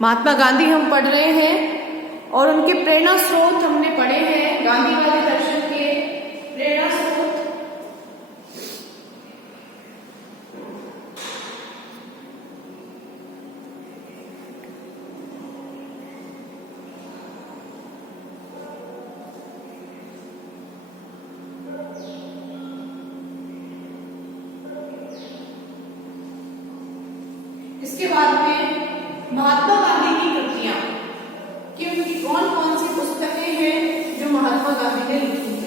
महात्मा गांधी हम पढ़ रहे हैं और उनके प्रेरणा स्रोत हमने पढ़े हैं। गांधीवादी दर्शन के प्रेरणा स्रोत इसके बाद में महात्मा गांधी की कृतियां कि उनकी कौन कौन सी पुस्तकें हैं जो महात्मा गांधी ने लिखी हैं।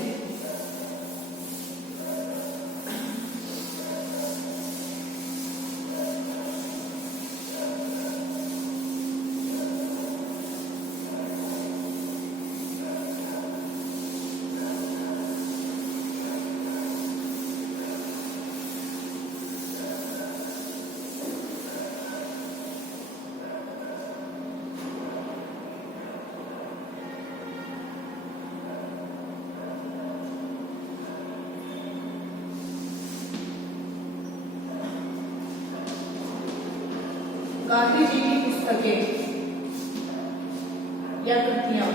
गांधी जी की पुस्तकें या कृतियां।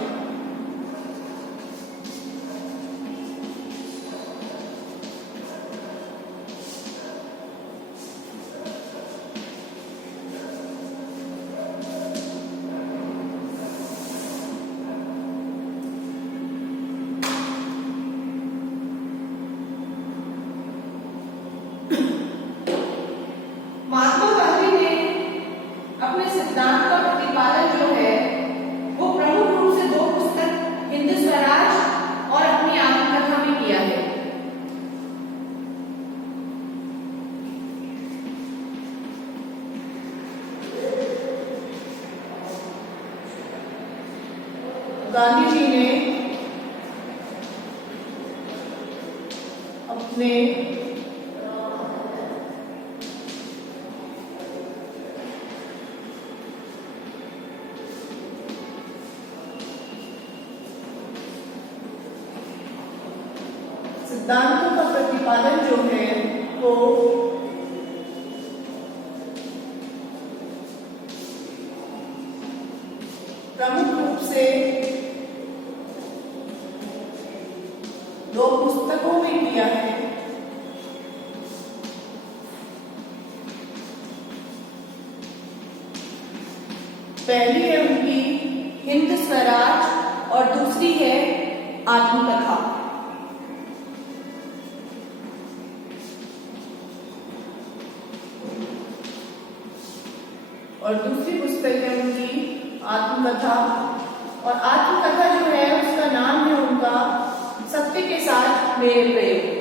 महात्मा गांधी ने अपने सिद्धांत का प्रतिपादन जो है वो प्रमुख रूप से दो पुस्तक हिंद स्वराज और अपनी आत्मकथा में किया है। गांधी जी ने अपने सिद्धांतों का प्रतिपादन जो है वो प्रमुख रूप से दो पुस्तकों में किया है। पहली है उनकी हिंद स्वराज और दूसरी है आत्मकथा। और दूसरी पुस्तक है उनकी आत्मकथा। और आत्मकथा जो है उसका नाम है उनका सत्य के साथ मेरे प्रयोग।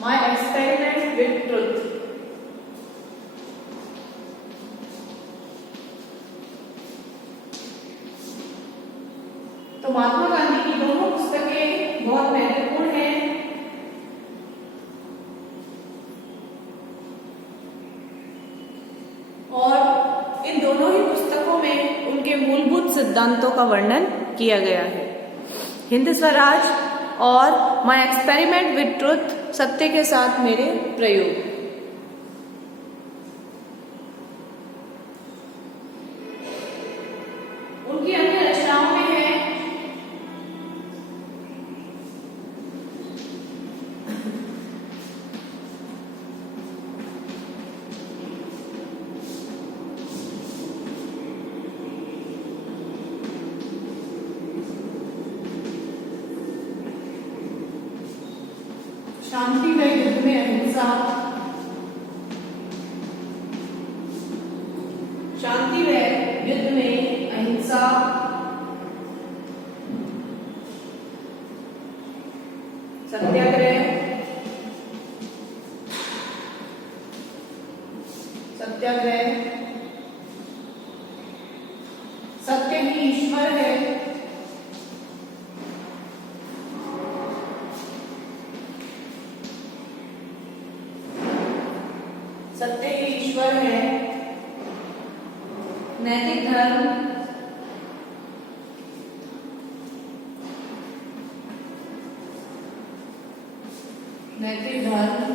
My experiment with truth. तो महात्मा गांधी की दोनों पुस्तकें बहुत महत्वपूर्ण हैं। और इन दोनों ही पुस्तकों में उनके मूलभूत सिद्धांतों का वर्णन किया गया है। हिंद स्वराज और माय एक्सपेरिमेंट विद ट्रुथ, सत्य के साथ मेरे प्रयोग। उनकी अन्य रचनाओं में है शांति व युद्ध में अहिंसा, शांति व युद्ध में अहिंसा, सत्याग्रह, सत्याग्रह, सत्य ही ईश्वर है, सत्य ही ईश्वर है, नैतिक धर्म, नैतिक धर्म,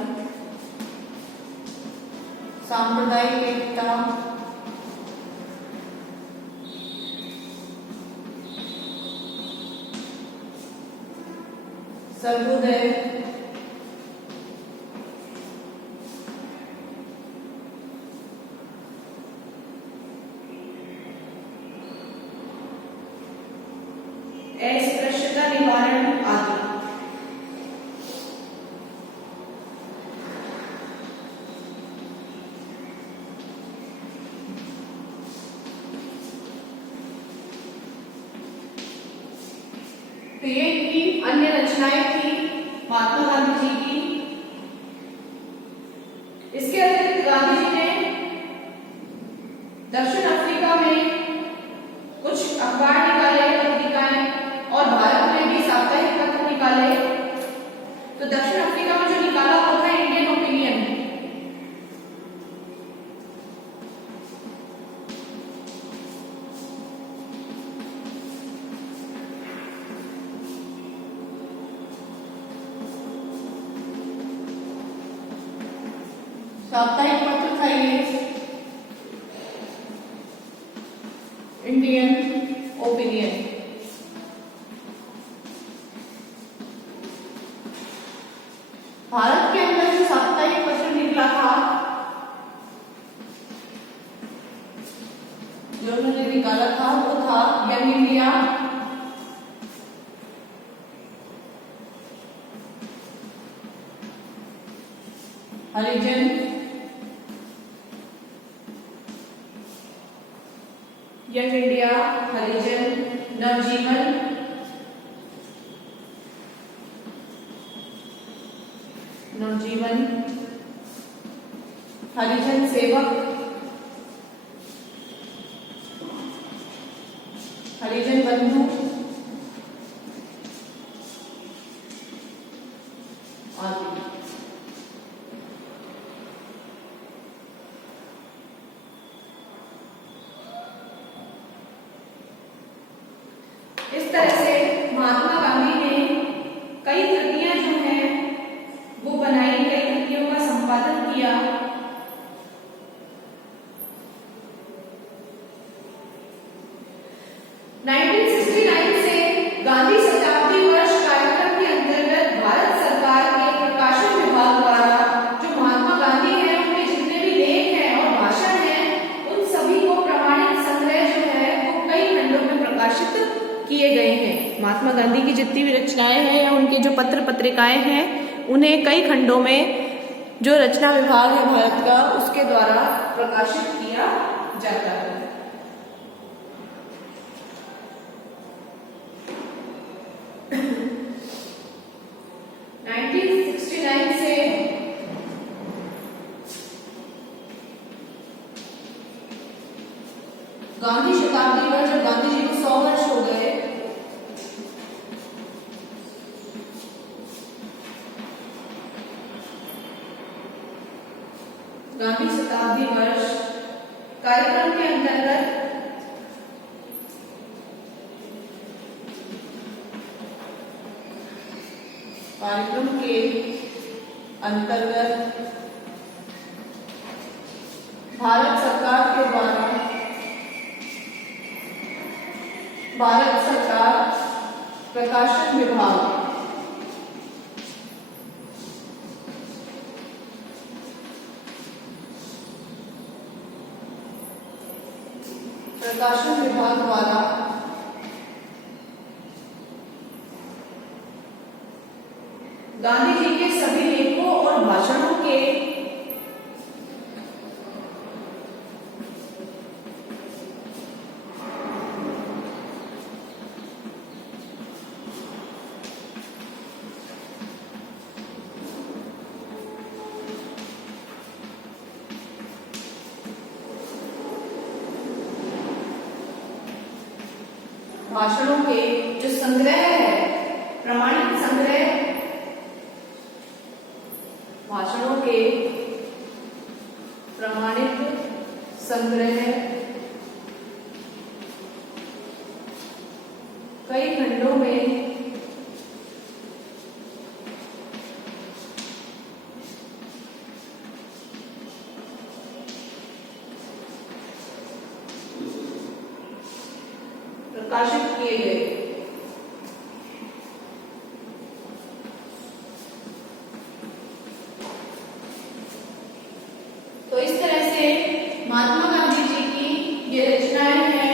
सांप्रदायिक एकता, सर्वोदय, अस्पृश्यता निवारण आदि। तो ये इनकी अन्य रचनाएं थी महात्मा गांधी जी की। इसके अतिरिक्त गांधी जी ने दक्षिण अफ्रीका में कुछ अखबार निकाले, पत्रिकाएं, और भारत में भी साप्ताहिक पत्र निकाले। तो दक्षिण अफ्रीका में जो निकाला वो था इंडियन ओपिनियन। साप्ताहिक पत्र था ये इंडियन ओपिनियन। भारत के अंदर जो साप्ताहिक पत्र निकला था, जो उन्होंने निकाला था वो था यंग इंडिया, हरिजन, यंग इंडिया, हरिजन, नवजीवन, हरिजन सेवक, हरिजन बंधु आदि। इस तरह से महात्मा गांधी ने कई कृतियां जो हैं वो बनाई, कई कृतियों का संपादन किया। गांधी शताब्दी वर्ष कार्यक्रम के अंतर्गत भारत सरकार के प्रकाशन विभाग द्वारा जो महात्मा गांधी हैं उनके जितने भी लेख हैं और भाषण हैं उन सभी को प्रमाणित संग्रह जो है वो कई खंडों में प्रकाशित किए गए हैं। महात्मा गांधी की जितनी भी रचनाएं हैं या उनके जो पत्र पत्रिकाएं हैं उन्हें कई खंडों में जो रचना विभाग है भारत का उसके द्वारा प्रकाशित किया जाता है। 1969 से गांधी शताब्दी वर्ष, जब गांधी जी को 100 वर्ष हो गए, गांधी शताब्दी वर्ष कार्यक्रम के अंतर्गत भारत सरकार के द्वारा भारत सरकार प्रकाशन विभाग द्वारा गांधी जी के सभी लेखों और भाषणों के जो संग्रह है, प्रमाणित संग्रह भाषणों के प्रमाणित संग्रह कई खंडों में प्रकाशित किए गए। तो इस तरह से महात्मा गांधी जी की ये रचनाएं हैं।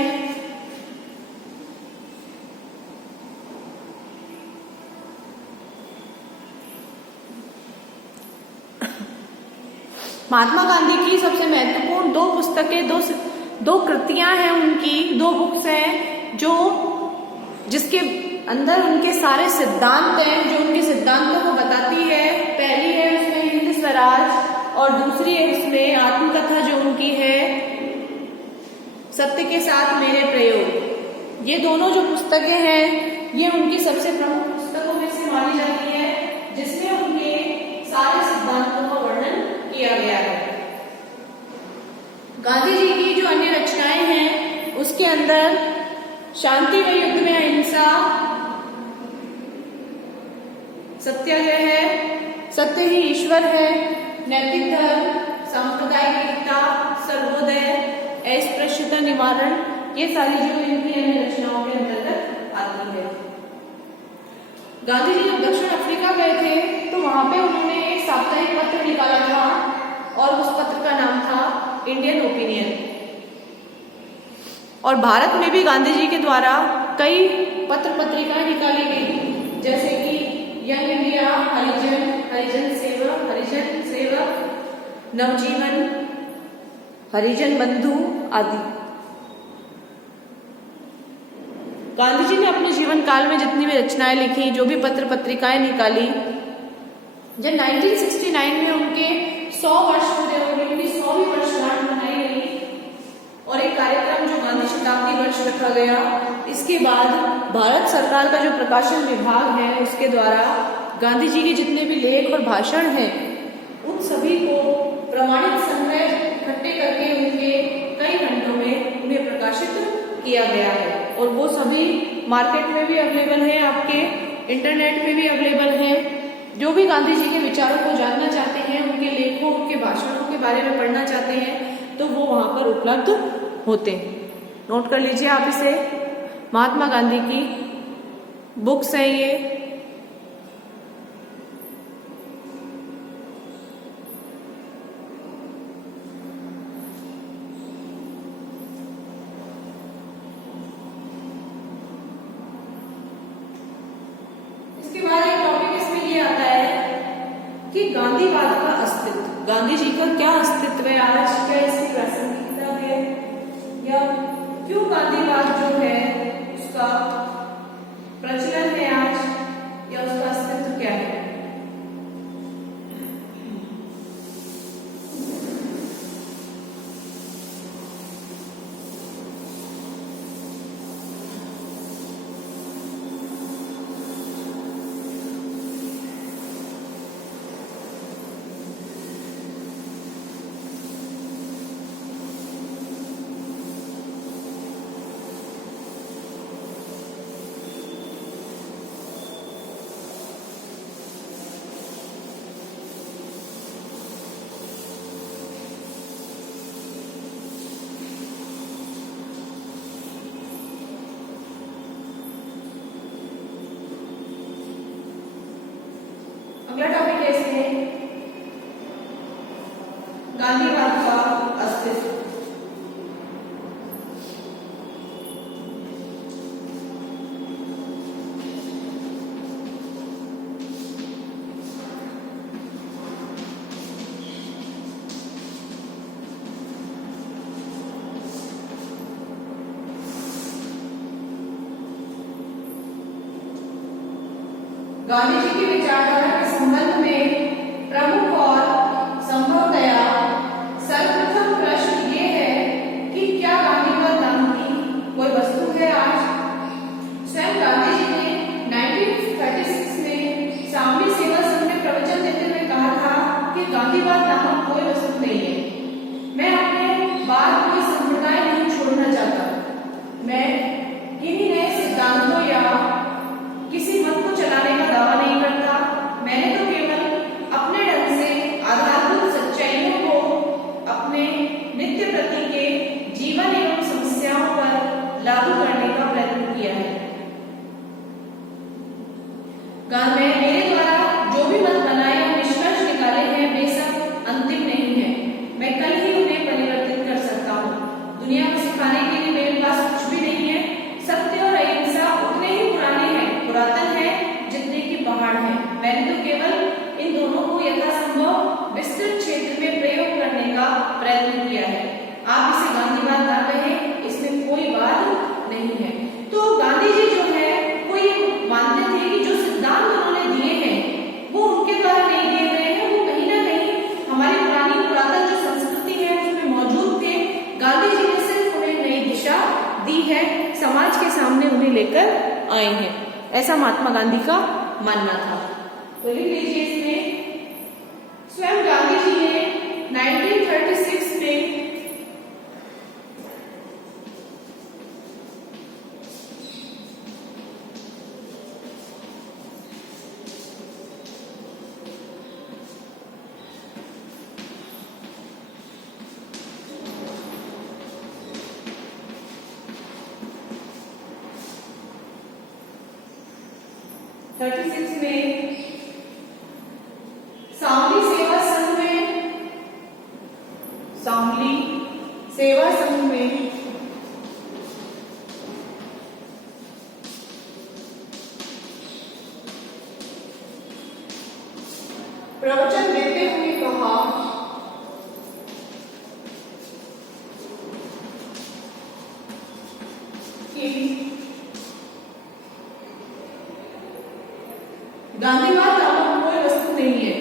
महात्मा गांधी की सबसे महत्वपूर्ण दो पुस्तकें, दो कृतियां हैं उनकी, दो बुक्स हैं जो जिसके अंदर उनके सारे सिद्धांत हैं, जो उनके सिद्धांतों को बताती है। पहली है उसमें हिंद स्वराज और दूसरी है उसमें आत्मकथा जो उनकी है सत्य के साथ मेरे प्रयोग। ये दोनों जो पुस्तकें हैं ये उनकी सबसे प्रमुख पुस्तकों में से मानी जाती है, जिसमें उनके सारे सिद्धांतों का वर्णन किया गया है। गांधी जी की जो अन्य रचनाएं हैं उसके अंदर शांति व युद्ध में अहिंसा, सत्याग्रह है, सत्य ही ईश्वर है, नैतिक धर्म, सांप्रदायिक एकता, सर्वोदय, अस्पृश्यता निवारण, ये सारी जो इनकी अन्य रचनाओं के अंतर्गत आती है। गांधी जी जब दक्षिण अफ्रीका गए थे तो वहां पे उन्होंने एक साप्ताहिक पत्र निकाला था और उस पत्र का नाम था इंडियन ओपिनियन। और भारत में भी गांधी जी के द्वारा कई पत्र पत्रिकाएं निकाली गई, जैसे कि यंग इंडिया, हरिजन सेवक, नवजीवन, हरिजन बंधु आदि। गांधी जी ने अपने जीवन काल में जितनी भी रचनाएं लिखी, जो भी पत्र पत्रिकाएं निकाली, जब 1969 में उनके 100 वर्ष पूरे हो गए, उनकी 100वीं वर्षगांठ मनाई गई और एक कार्यक्रम जो गांधी शताब्दी वर्ष रखा गया। इसके बाद भारत सरकार का जो प्रकाशन विभाग है उसके द्वारा गांधी जी के जितने भी लेख और भाषण हैं उन सभी को प्रमाणित संग्रह इकट्ठे करके उनके कई खंडों में उन्हें प्रकाशित किया गया है। और वो सभी मार्केट में भी अवेलेबल है, आपके इंटरनेट पे भी अवेलेबल है। जो भी गांधी जी के विचारों को जानना चाहते हैं, उनके लेखों, उनके भाषणों के बारे में पढ़ना चाहते हैं तो वो वहां पर उपलब्ध होते हैं। नोट कर लीजिए आप इसे। महात्मा गांधी की बुक्स हैं ये। इसके बाद एक टॉपिक इसमें ये आता है कि गांधीवाद का अस्तित्व, गांधी जी का क्या अस्तित्व है आज, क्या इसकी प्रासंगिकता है, या क्यों गांधीवाद जो है उसका प्रचलन है आज, या उसका अस्तित्व क्या है। अगला टॉपिक है इसमें गांधीवाद का अस्तित्व। गांधी जी की विचारधारा के संबंध में प्रमुख और संभवतया सर्वप्रथम प्रश्न ये है कि क्या गांधीवाद नाम की कोई वस्तु है आज। स्वयं गांधी जी ने 1936 में सामवी सेवा संघ में प्रवचन देते हुए कहा था कि गांधीवाद नामक कोई वस्तु नहीं है। मैं अपने बाद कोई संप्रदाय नहीं छोड़ना चाहता। मैं किन्हीं नए सिद्धांतों या किसी मत को चलाने का दावा नहीं करता। मैंने तो केवल अपने ढंग से आधारभूत सच्चाइयों को अपने नित्य प्रति के जीवन एवं समस्याओं पर लागू करने का प्रयत्न किया। मैंने तो केवल इन दोनों को यथासंभव विस्तृत क्षेत्र में प्रयोग करने का प्रयत्न किया है। आप इसे गांधीवाद ना कहें, इसमें कोई वाद नहीं है। तो गांधी जी जो है वो ये मानते थे कि जो सिद्धांत उन्होंने दिए हैं वो उनके द्वारा नहीं दिए गए हैं, वो कहीं ना कहीं हमारी पुरातन जो संस्कृति है उसमें मौजूद थे। गांधी जी ने सिर्फ उन्हें नई दिशा दी है, समाज के सामने उन्हें लेकर आए हैं, ऐसा महात्मा गांधी का मानना था। तो लिख लीजिए इसमें, स्वयं गांधी जी ने 1936 में सांवली सेवा संघ में प्रवचन देते हुए कहा कि गांधीवाद नामक कोई वस्तु नहीं है।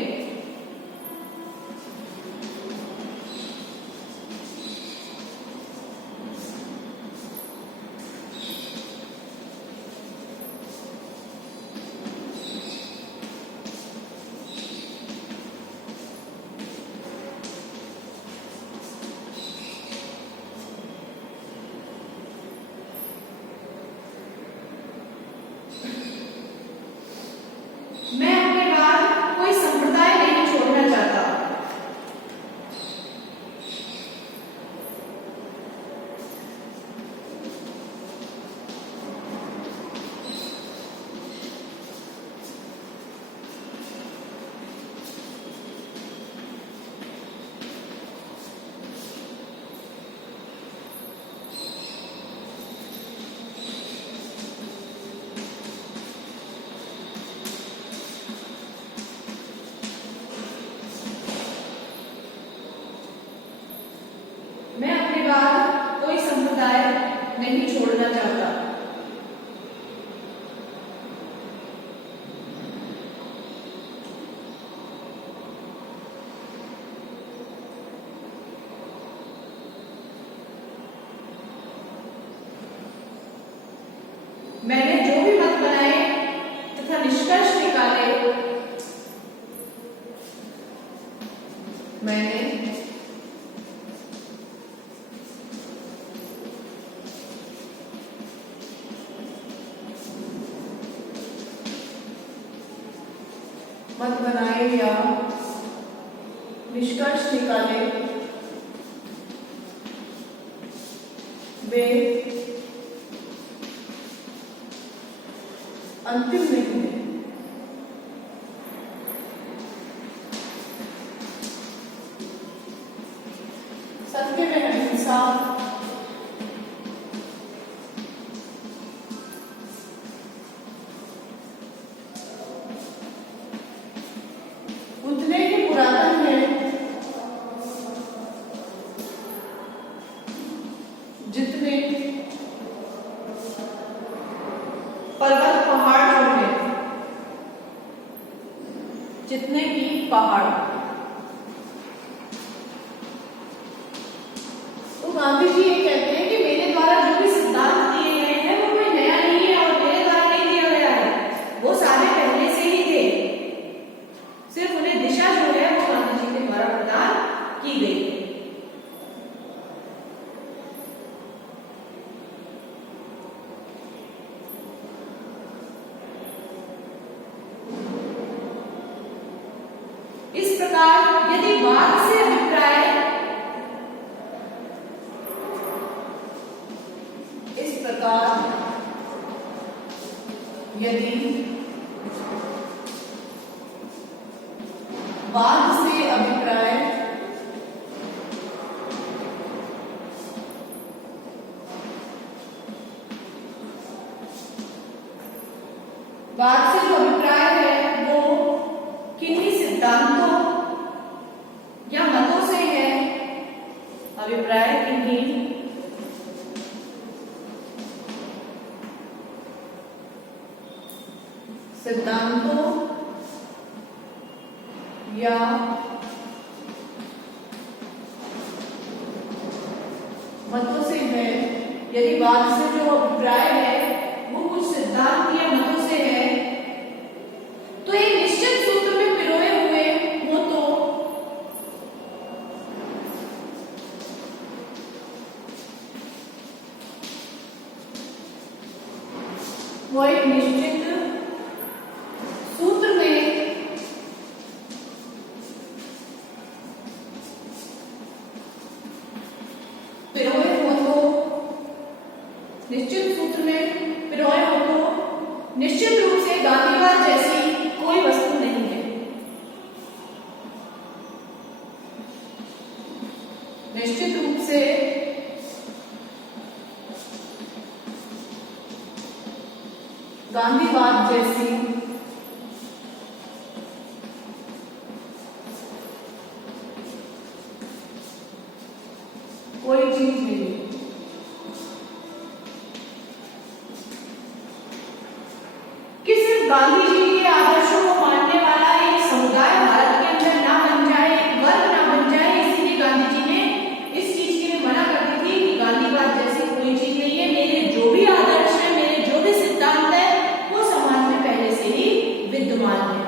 मैं अपने बाद कोई संप्रदाय नहीं छोड़ना चाहता। मैं अपने बाद कोई संप्रदाय नहीं छोड़ना चाहता। मैंने जो भी मत बनाए तथा निष्कर्ष निकाले, मैंने मत बनाए या निष्कर्ष निकाले, वे अंतिम नहीं है। सत्य में अहिंसा, उतने ही पुरातन है जितने पर्वत पहाड़ हैं, जितने भी पहाड़। तो गांधी जी ये कहते हैं कि मेरे द्वारा जो भी सिद्धांत दिए गए हैं वो कोई नया नहीं है और मेरे द्वारा नहीं दिया गया है, वो सारे पहले से ही थे, सिर्फ उन्हें दिशा जो है वो गांधी जी के द्वारा प्रदान की गई। इस प्रकार यदि वाद से अभिप्राय, इस प्रकार यदि वाद से अभिप्राय वाद से जो अभिप्राय है वो सिद्धांतों या मतों से है, यदि बाद से जो अभिप्राय है वो कुछ सिद्धांत या मतों से है, तो एक निश्चित सूत्र में पिरोए हुए हो तो वो एक निश्चित सूत्र में पिरोए हो तो, निश्चित सूत्र में पिरोए हो तो निश्चित रूप से गांधीवाद जैसी कोई वस्तु नहीं है। निश्चित रूप से गांधीवाद जैसी कोई चीज नहीं है। कि सिर्फ गांधी जी के आदर्शों को मानने वाला एक समुदाय भारत के अंदर ना बन जाए, एक वर्ग ना बन जाए, इसीलिए गांधी जी ने इस चीज के लिए मना कर दी थी कि गांधीवाद जैसी कोई चीज नहीं है। मेरे जो भी आदर्श है, मेरे जो भी सिद्धांत है, वो समाज में पहले से ही विद्यमान है।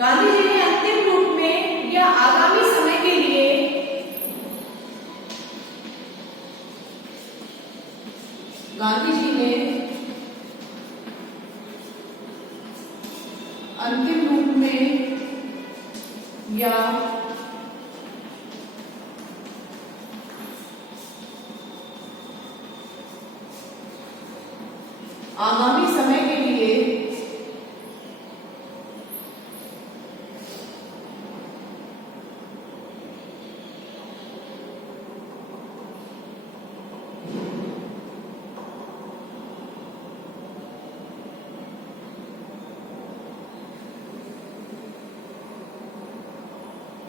गांधी जी ने अंतिम रूप में या आगामी समय के लिए गांधी जी ने अंतिम रूप में या आगामी समय के लिए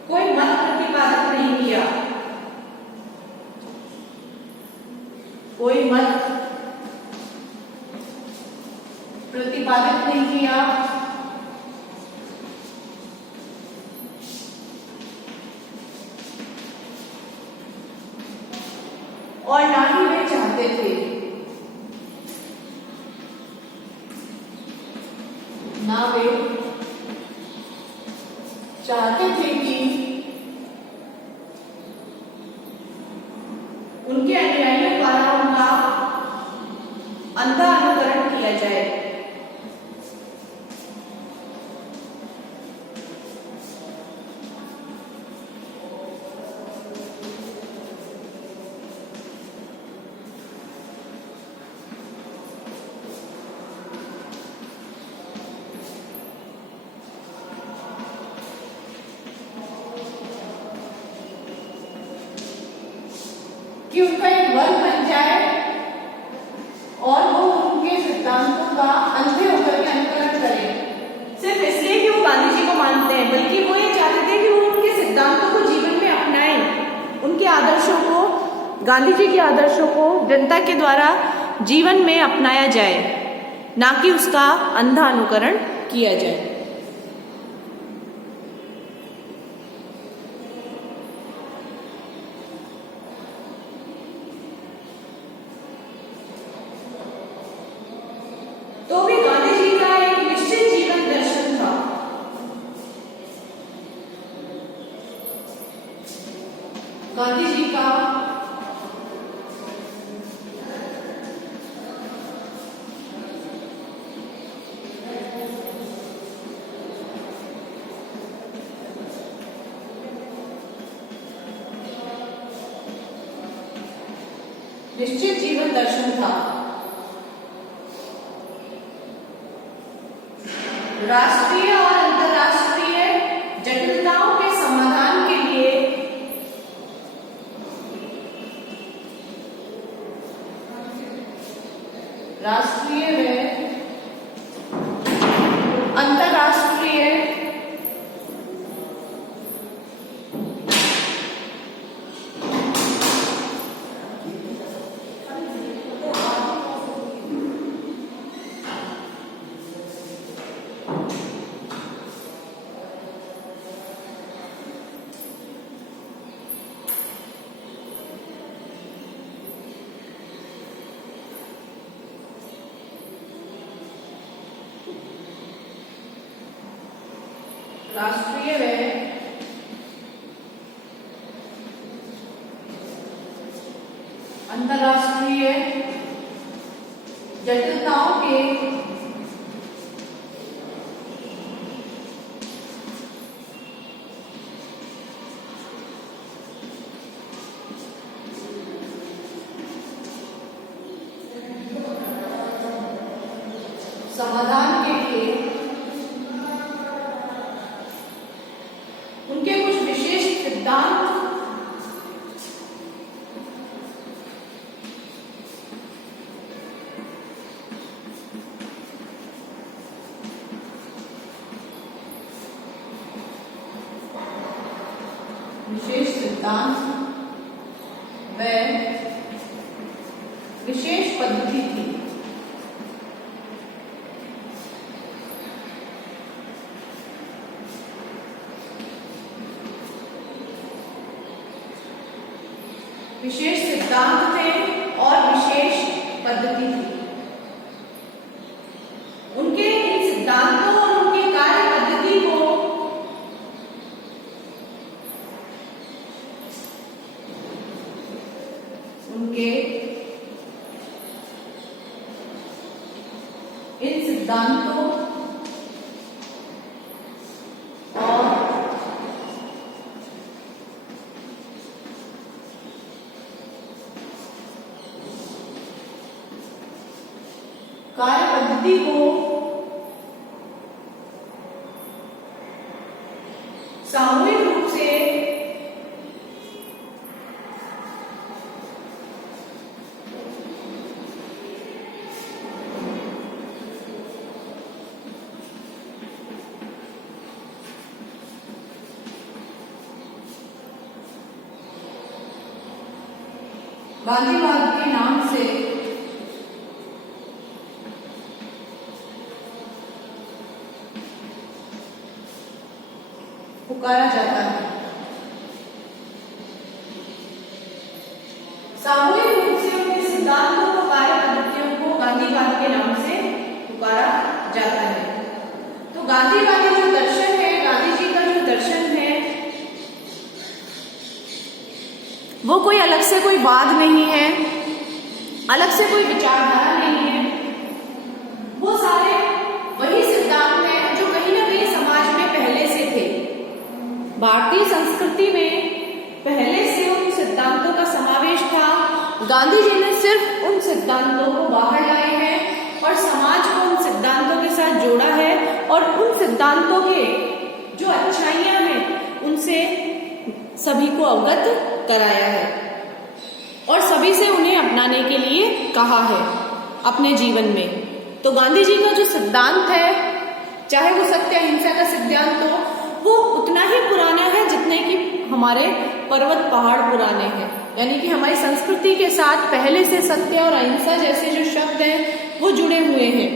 कोई मत प्रतिपादित नहीं किया, कोई मत प्रतिपादित नहीं किया, और ना ही वे चाहते थे, ना वे चाहते थे कि उनके अनुयायियों द्वारा उनका अंधा अनुकरण किया जाए। कि उनका एक वर्ग बन जाए और वो उनके सिद्धांतों का अंधे होकर के अनुकरण करें, सिर्फ इसलिए कि वो गांधी जी को मानते हैं, बल्कि वो ये चाहते थे कि वो उनके सिद्धांतों को जीवन में अपनाएं, उनके आदर्शों को, गांधी जी के आदर्शों को जनता के द्वारा जीवन में अपनाया जाए, ना कि उसका अंधा अनुकरण किया जाए। तो भी गांधी जी का एक निश्चित जीवन दर्शन था। गांधी जी का निश्चित जीवन दर्शन था। राष्ट्रीय और अंतर्राष्ट्रीय जटिलताओं के समाधान के लिए राष्ट्रीय व अंतर्राष्ट्रीय राष्ट्रीय व अंतर्राष्ट्रीय जटिलताओं के समाधान के लिए उनके कुछ विशेष सिद्धांत व विशेष पद्धति थी। विशेष सिद्धांत थे और विशेष पद्धति थी। उनके इन सिद्धांतों और उनके कार्य पद्धति को उनके इन सिद्धांतों और कार्य पद्धति को सामूहिक रूप से गांधीवाद के नाम से पुकारा जाता है। सामूहिक रूप से उनके सिद्धांतों को, कार्य पद्धतियों को गांधीवाद के नाम से पुकारा जाता है। तो गांधीवादी जो दर्शन है, गांधी जी का जो दर्शन है, वो कोई अलग से कोई वाद नहीं है, अलग से कोई विचारधारा नहीं है। वो सारे वही सिद्धांत हैं जो कहीं ना कहीं समाज में पहले से थे। भारतीय संस्कृति में पहले से उन सिद्धांतों का समावेश था। गांधी जी ने सिर्फ उन सिद्धांतों को बाहर लाए हैं और समाज को उन सिद्धांतों के साथ जोड़ा है और उन सिद्धांतों के जो अच्छाइयां हैं उनसे सभी को अवगत कराया है और सभी से उन्हें अपनाने के लिए कहा है अपने जीवन में। तो गांधी जी का जो सिद्धांत है, चाहे वो सत्य अहिंसा का सिद्धांत हो, वो उतना ही पुराना है जितने कि हमारे पर्वत पहाड़ पुराने हैं। यानी कि हमारी संस्कृति के साथ पहले से सत्य और अहिंसा जैसे जो शब्द हैं वो जुड़े हुए हैं।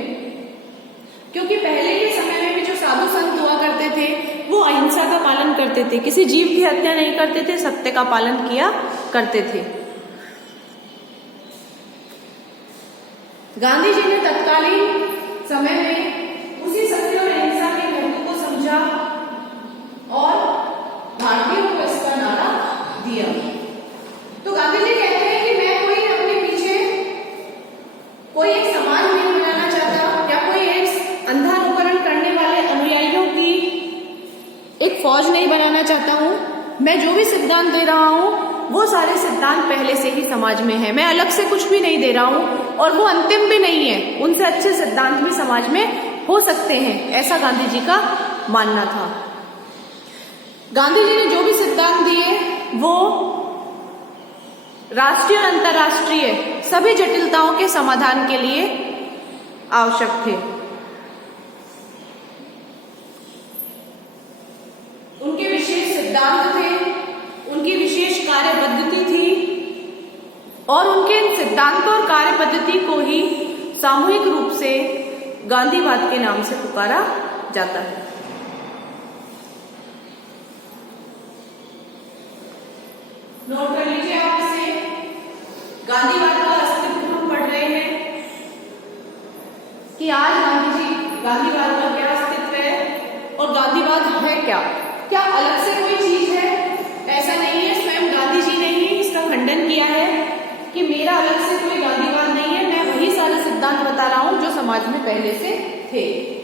क्योंकि पहले के समय में भी जो साधु संत हुआ करते थे वो अहिंसा का पालन करते थे, किसी जीव की हत्या नहीं करते थे, सत्य का पालन किया करते थे। गांधी जी ने तत्कालीन समय में उसी सत्य और अहिंसा के महत्व को समझा और भारतीयों को इसका नारा दिया। तो गांधी जी कहते हैं कि मैं कोई अपने पीछे कोई एक समाज नहीं बनाना चाहता या कोई एक अंधानुकरण करने वाले अनुयायियों की एक फौज नहीं बनाना चाहता हूं। मैं जो भी सिद्धांत दे रहा हूं वो सारे सिद्धांत पहले से ही समाज में है। मैं अलग से कुछ भी नहीं दे रहा हूं और वो अंतिम भी नहीं है। उनसे अच्छे सिद्धांत भी समाज में हो सकते हैं, ऐसा गांधी जी का मानना था। गांधी जी ने जो भी सिद्धांत दिए वो राष्ट्रीय और अंतर्राष्ट्रीय सभी जटिलताओं के समाधान के लिए आवश्यक थे। उनके विशेष सिद्धांत थे, उनकी विशेष कार्य पद्धति थी और उनके इन सिद्धांतों और कार्य पद्धति को ही सामूहिक रूप से गांधीवाद के नाम से पुकारा जाता है। नोट कर लीजिए आप इसे। गांधीवाद का अस्तित्व हम पढ़ रहे हैं कि आज गांधीवाद का क्या अस्तित्व है और गांधीवाद है क्या। क्या? क्या अलग से कोई चीज है? ऐसा नहीं है। स्वयं गांधी जी ने ही इसका खंडन किया है कि मेरा अलग से कोई गांधीवाद नहीं है, मैं वही सारे सिद्धांत बता रहा हूं जो समाज में पहले से थे।